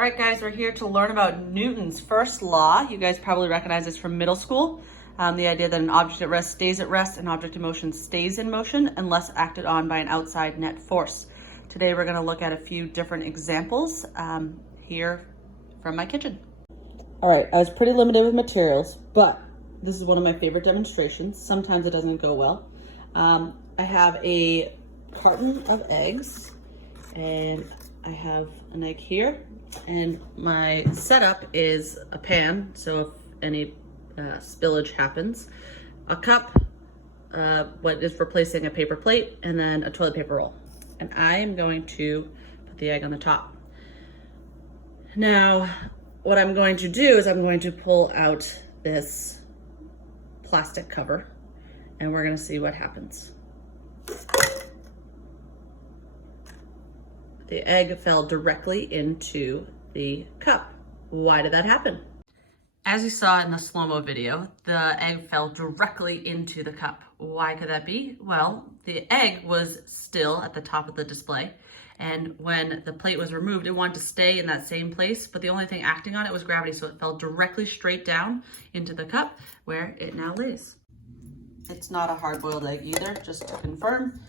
All right, guys, we're here to learn about Newton's first law. You guys probably recognize this from middle school. The idea that an object at rest stays at rest, an object in motion stays in motion unless acted on by an outside net force. Today, we're going to look at a few different examples here from my kitchen. All right, I was pretty limited with materials, but this is one of my favorite demonstrations. Sometimes it doesn't go well. I have a carton of eggs, and I have an egg here, and my setup is a pan, so if any spillage happens, a cup, what is replacing a paper plate, and then a toilet paper roll. And I am going to put the egg on the top. Now, what I'm going to do is I'm going to pull out this plastic cover, and we're going to see what happens. The egg fell directly into the cup. Why did that happen? As you saw in the slow-mo video, the egg fell directly into the cup. Why could that be? Well, the egg was still at the top of the display, and when the plate was removed, it wanted to stay in that same place, but the only thing acting on it was gravity, so it fell directly straight down into the cup where it now lays. It's not a hard-boiled egg either, just to confirm.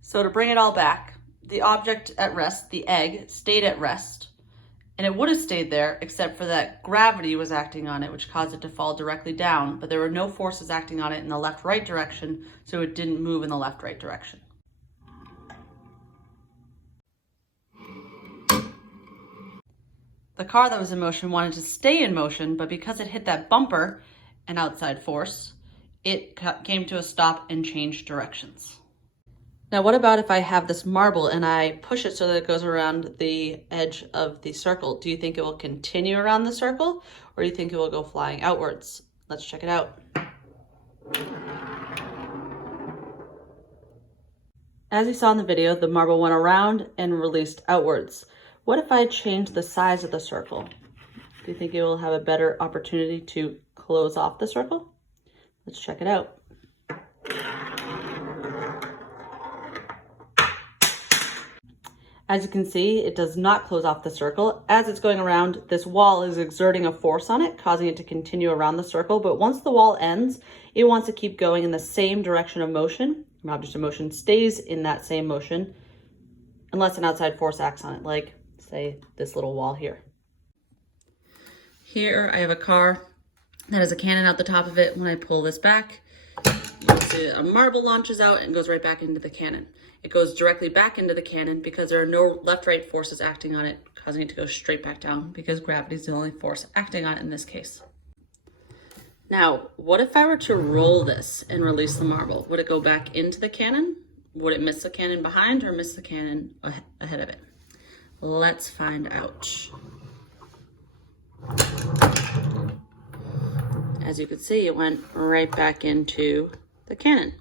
So to bring it all back, the object at rest, the egg, stayed at rest, and it would have stayed there except for that gravity was acting on it, which caused it to fall directly down, but there were no forces acting on it in the left-right direction, so it didn't move in the left-right direction. The car that was in motion wanted to stay in motion, but because it hit that bumper, an outside force, it came to a stop and changed directions. Now, what about if I have this marble and I push it so that it goes around the edge of the circle? Do you think it will continue around the circle, or do you think it will go flying outwards? Let's check it out. As you saw in the video, the marble went around and released outwards. What if I change the size of the circle? Do you think it will have a better opportunity to close off the circle? Let's check it out. As you can see, it does not close off the circle. As it's going around, this wall is exerting a force on it, causing it to continue around the circle. But once the wall ends, it wants to keep going in the same direction of motion. An object of motion stays in that same motion unless an outside force acts on it, like, say, this little wall here. Here I have a car that has a cannon out the top of it. When I pull this back, you'll see a marble launches out and goes right back into the cannon. It goes directly back into the cannon because there are no left-right forces acting on it, causing it to go straight back down because gravity is the only force acting on it in this case. Now, what if I were to roll this and release the marble? Would it go back into the cannon? Would it miss the cannon behind or miss the cannon ahead of it? Let's find out. As you can see, it went right back into the cannon.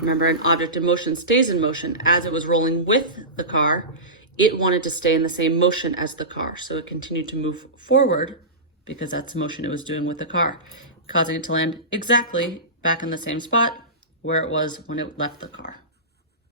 Remember, an object in motion stays in motion. As it was rolling with the car, it wanted to stay in the same motion as the car. So it continued to move forward because that's the motion it was doing with the car, causing it to land exactly back in the same spot where it was when it left the car.